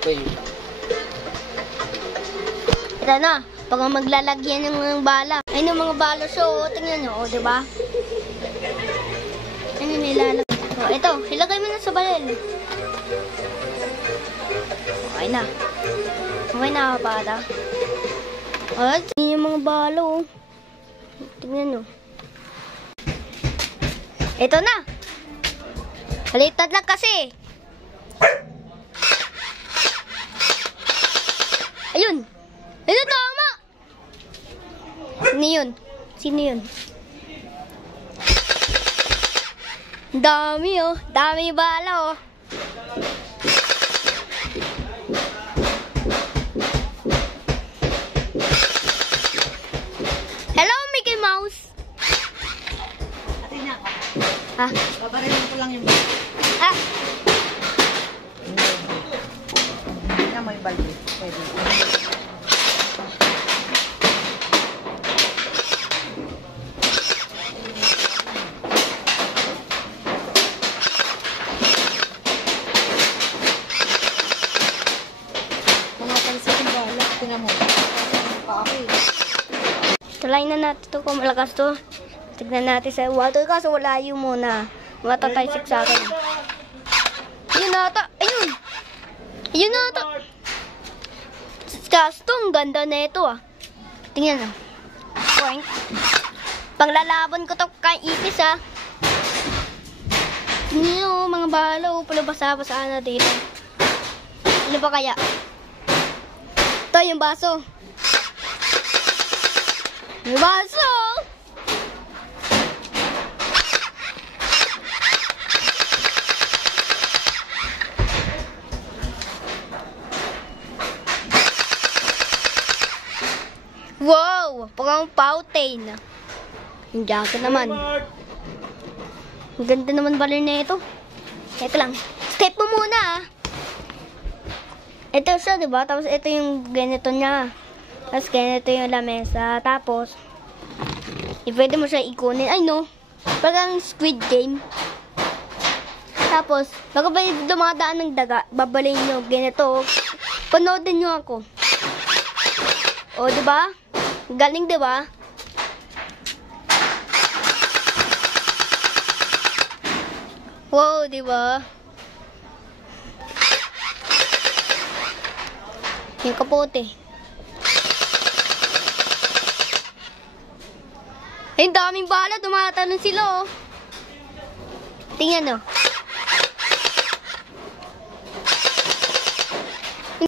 Ito na, pag maglalagyan ng bala. Ay, ng mga bala. So, tingnan nyo, diba? Ano nilalagay? So, ito, ilagay mo na sa balil. Okay na. Okay na, bala. At, tingnan yung mga bala, oh. Tingnan nyo. Ito na. Halitan lang kasi. Ayun. Ayun, tama. Sino yun? Sino yun? Dami, oh. Dami bala, oh. Hello, Mickey Mouse. Atin na ako. Ha? Babarilin ko lang yung balde. Ah. Hindi na may balde. Pwede. Mga pansin yung bala. Tingnan mo. Tulayin na natin ito kung malakas to. Tignan natin sa water kaso wala yung muna. Matataysik sa akin. Ayun na ata. Ayun. Ayun na ata. Kaso ang ganda na ito ah. Tingnan na. Point. Panglalaban ko to kay ipis ah. Tingnan nyo mga balo. Palabasa-basa na dito. Ano ba kaya? Ito yung baso. Yung baso. Wow! Parang fountain. Yung jacket naman. Ang ganda naman baler na ito. Ito lang. Step mo muna ah. Ito siya, diba? Tapos ito yung ganito niya. Tapos ganito yung lamesa. Tapos, pwede mo siya ikunin. Ay no. Parang Squid Game. Tapos, bago ba dumadaan ng daga, babalayin nyo. Ganito. Panoodin nyo ako. O, diba? Galing, diba? Wow, diba? Yung kapote. Ay, daming bala. Tumatalon sila, oh. Tingnan, oh.